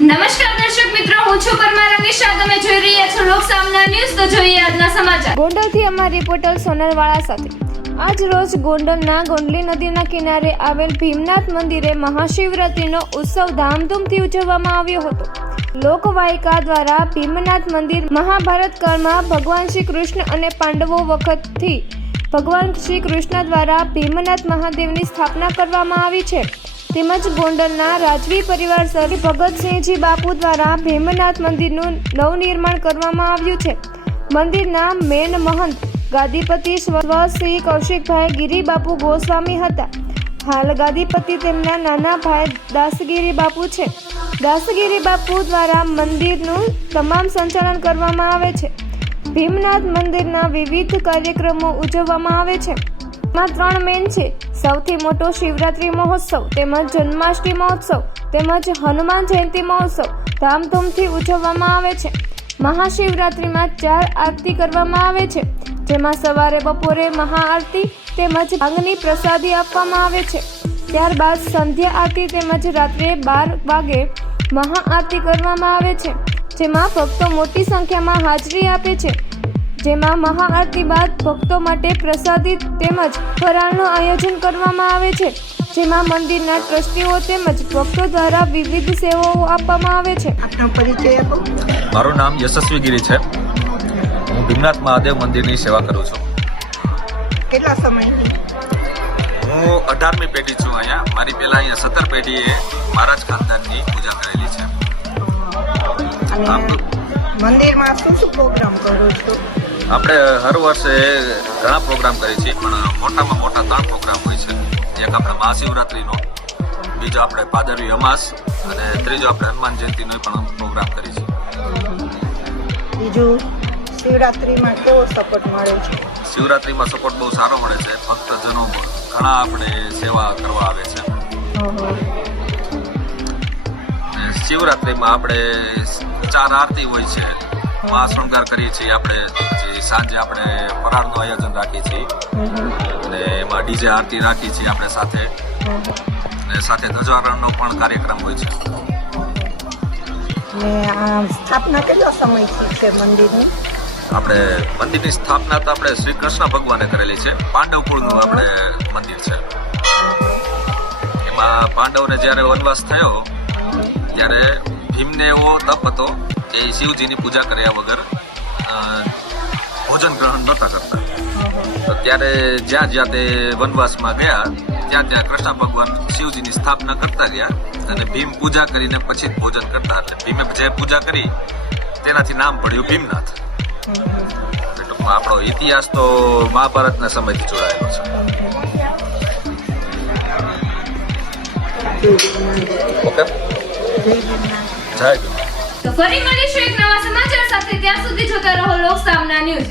નમસ્કાર દર્શક મિત્રો, હું છું પરમાર અનિશા. તમે જોઈ રહ્યા છો લોકસામના ન્યૂઝ. તો જોઈએ આજના સમાચાર. ગોંડલથી અમારા રિપોર્ટર સોનલવાળા સાથે. આજ રોજ ગોંડલના ગોંડલી નદીના કિનારે આવેલ ભીમનાથ મંદિરે મહાશિવરાત્રીનો ઉત્સવ ધામધૂમથી ઉજવવામાં આવ્યો હતો. લોકવાયકા દ્વારા ભીમનાથ મંદિર મહાભારત કાળમાં ભગવાન શ્રી કૃષ્ણ અને પાંડવો વખતથી ભગવાન શ્રી કૃષ્ણ દ્વારા ભીમનાથ મહાદેવની સ્થાપના કરવામાં આવી છે. તેમજ ગોંડલના રાજવી પરિવાર સર ભગતસિંહજી બાપુ દ્વારા ભીમનાથ મંદિરનું નવનિર્માણ કરવામાં આવ્યું છે. મંદિરના મેન મહંત ગાદીપતિ શ્રી કૌશિકભાઈ ગિરી બાપુ ગોસ્વામી હતા. હાલ ગાદીપતિ તેમના નાના ભાઈ દાસગીરી બાપુ છે. દાસગીરી બાપુ દ્વારા મંદિરનું તમામ સંચાલન કરવામાં આવે છે. ભીમનાથ મંદિરના વિવિધ કાર્યક્રમો ઉજવવામાં આવે છે. માં 3 મેન છે. સૌથી મોટો શિવરાત્રી મહોત્સવ તેમજ જન્માષ્ટમી મહોત્સવ તેમજ હનુમાન જયંતિ મહોત્સવ ધામધૂમથી ઉજવવામાં આવે છે. મહાશિવરાત્રીમાં 4 આરતી કરવામાં આવે છે, જેમાં સવારે બપોરે મહાઆરતી તેમજ ભાંગની પ્રસાદી આપવામાં આવે છે. ત્યારબાદ સંધ્યા આરતી તેમજ રાત્રે 12 વાગે મહાઆરતી કરવામાં આવે છે, જેમાં ભક્તો મોટી સંખ્યામાં હાજરી આપે છે. જેમાં મહાઆરતી બાદ ભક્તો માટે પ્રસાદી તેમજ ફરાળનું આયોજન કરવામાં આવે છે, જેમાં મંદિરના ટ્રસ્ટીઓ તેમજ ભક્તો દ્વારા વિવિધ સેવાઓ આપવામાં આવે છે. આપનો પરિચય આપો. મારું નામ યશસ્વી ગિરી છે. હું ભીમનાથ મહાદેવ મંદિરની સેવા કરું છું. કેટલા સમયથી? હું 18મી પેઢી છું અહીંયા. મારી પહેલા અહીંયા 17 પેઢીએ મારા જ ખાનદાનની પૂજા કરેલી છે. અને મંદિરમાં શું શું પ્રોગ્રામ કરો છો? આપણે હર વર્ષે ઘણા પ્રોગ્રામ કરીએ છીએ, પણ મોટામાં મોટા 3 પ્રોગ્રામ હોય છે. એક આપણે મહાશિવરાત્રીનો, બીજો આપણે ભાદરવી અમાસ અને ત્રીજો આપણે હનુમાન જયંતિનો પણ પ્રોગ્રામ કરીએ છીએ. બીજું, શિવરાત્રીમાં કેવો સપોર્ટ મળે છે? શિવરાત્રીમાં સપોર્ટ બહુ સારો મળે છે. ભક્તજનો ઘણા આપણે સેવા કરવા આવે છે. અને શિવરાત્રીમાં આપણે 4 આરતી હોય છે, મહાશૃંગાર કરીએ છીએ. આપણે પછી સાંજે આપણે ફરાળનું આયોજન રાખીએ છીએ અને એમાં ડીજે આરતી રાખીએ છીએ આપણે સાથે, અને સાથે ધ્વજારોહણનો પણ કાર્યક્રમ હોય છે. અને આ સ્થાપના કેટલા સમયથી છે મંદિરની? આપણે મંદિરની સ્થાપના તો આપણે શ્રી કૃષ્ણ ભગવાને કરેલી છે. પાંડવ કુળનું આપણે મંદિર છે. એમાં પાંડવને જ્યારે વનવાસ થયો ત્યારે ભીમને એવો તપ હતો કે શિવજીની પૂજા કર્યા વગર ભોજન ગ્રહણ નહોતા કરતા. તો ત્યારે જ્યાં જ્યાં તે વનવાસમાં ગયા ત્યાં ત્યાં કૃષ્ણ ભગવાન શિવજીની સ્થાપના કરતા ગયા અને ભીમ પૂજા કરીને પછી જ ભોજન કરતા. એટલે ભીમે જે પૂજા કરી તેનાથી નામ પડ્યું ભીમનાથ. ટૂંકમાં આપણો ઇતિહાસ તો મહાભારતના સમયથી જોડાયેલો છે. ઓકે, જય ભીમનાથ. તો ફરી મળીશું એક નવા સમાચાર સાથે. ત્યાં સુધી જોતા રહો લોકસામના ન્યૂઝ.